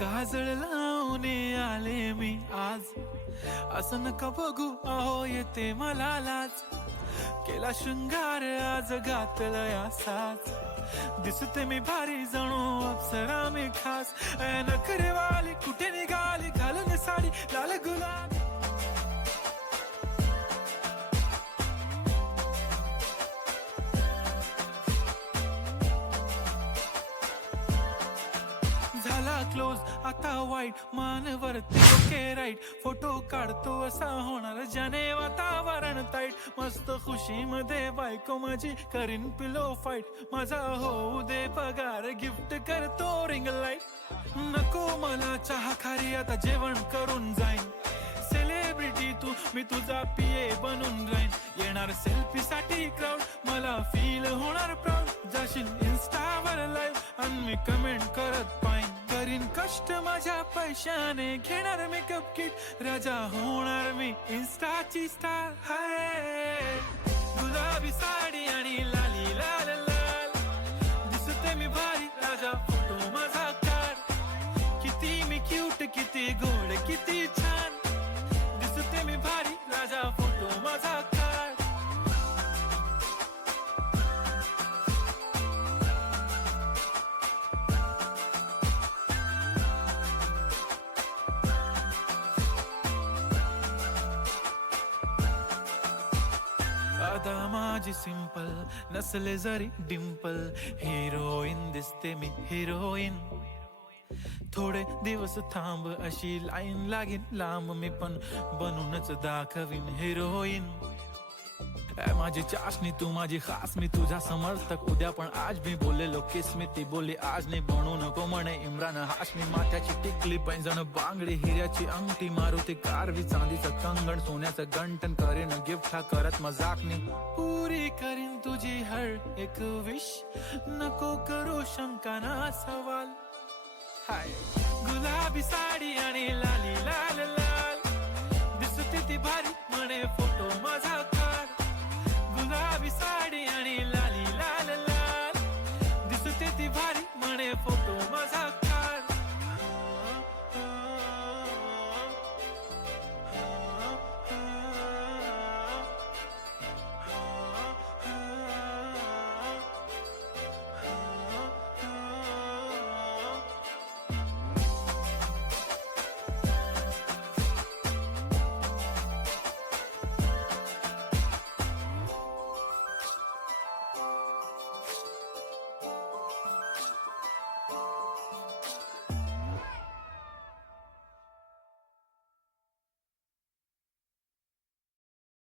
काजळ लावून आले मी आज, असं नका बघू अहो येते मला लाज. केला शृंगार आज घातला साज, दिसते मी भारी जणू अप्सरा मी खास. नखरेवाली कुठे निघाली घालून साडी लाल गुलाबी. झाला क्लोज आता वाईट, मानवरती ओके राईट. फोटो काढतो असा होणार ज्याने वातावरण ताईट. मस्त खुशी मध्ये बायको माझी करीन पिलो फाईट. माझा होऊ दे पगार गिफ्ट करतो रिंग लाईट. नको मला चहा खारी आता जेवण करून जाईन. सेलिब्रिटी तू मी तुझा पिये बनून राहीन. येणार सेल्फी साठी क्राऊड मला फील होणार प्राऊड. जाशील इन्स्टावर लाईव्ह आणि मी कमेंट करत पाईन. करीन कष्ट माझ्या पैशाने घेणार मेकअप किट. राजा होणार मी इन्स्टाची स्टार. हाय गुलाबी साडी आणि लाली लाल लाल, दिसते मी भारी राजा फोटो माझा काढ. किती मी क्यूट किती गोड किती छान, दिसते मी भारी राजा फोटो माझा काढ. आता माझी सिंपल नसले जरी डिंपल, हिरोईन दिसते मी हिरोईन. थोडे दिवस थांब अशी लाईन लागेल लांब, मी पण बनूनच दाखवीन हिरोईन. माझी चाशनी तू माझी खास, मी तुझा समर्थक उद्या पण आज. मी बोललेलो किस मी ती बोली आज नाही. बनू नको म्हणे इम्रान हाशमी. माथ्याची टिकली पैंजण बांगडी, हिऱ्याची अंगठी, मारुती कारवी, चांदीचं कंगण, सोन्याचं गंटन. करीन गिफ्ट हा करत मजाकनी. पुरी करीन तुझी हर एक विश, नको करू शंका ना सवाल. हाय गुलाबी साडी आणि लाली लाल लाल, दिसते ती भारी म्हणे फोटो माझा काढ. गुलाबी साडी आणि लाल